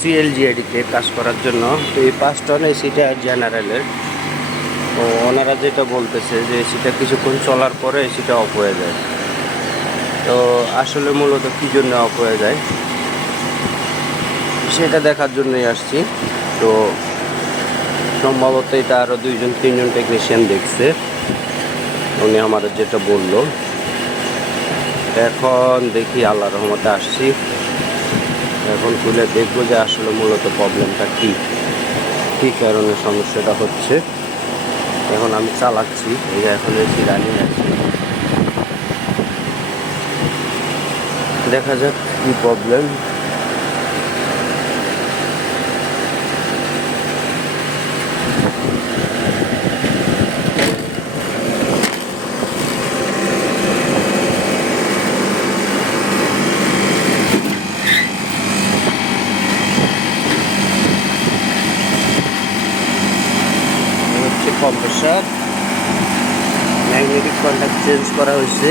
সিএলজিআইডিতে কাজ করার জন্য। তো এই 5 টন এসিটা জেনারেলের। তো ওনারা যেটা বলতেছে যে এসিটা কিছুক্ষণ চলার পরে এসিটা অফ হয়ে যায়। তো আসলে মূলত কী জন্য অফ হয়ে যায় সেটা দেখার জন্যই আসছি। তো সম্ভবত এটা আরও 2-3জন টেকনিশিয়ান দেখছে, উনি আমার যেটা বললো। এখন দেখি, আল্লাহর রহমতে আসছি, এখন খুলে দেখবো যে আসলে মূলত প্রবলেমটা কী কারণে সমস্যাটা হচ্ছে। এখন আমি চালাচ্ছি, এই যে এখন এসি রানিং আছে, দেখা যাক কী প্রবলেম। হচ্ছে কম্প্রেসার, ম্যাগনেটিক কন্ট্যাক্ট চেঞ্জ করা হয়েছে।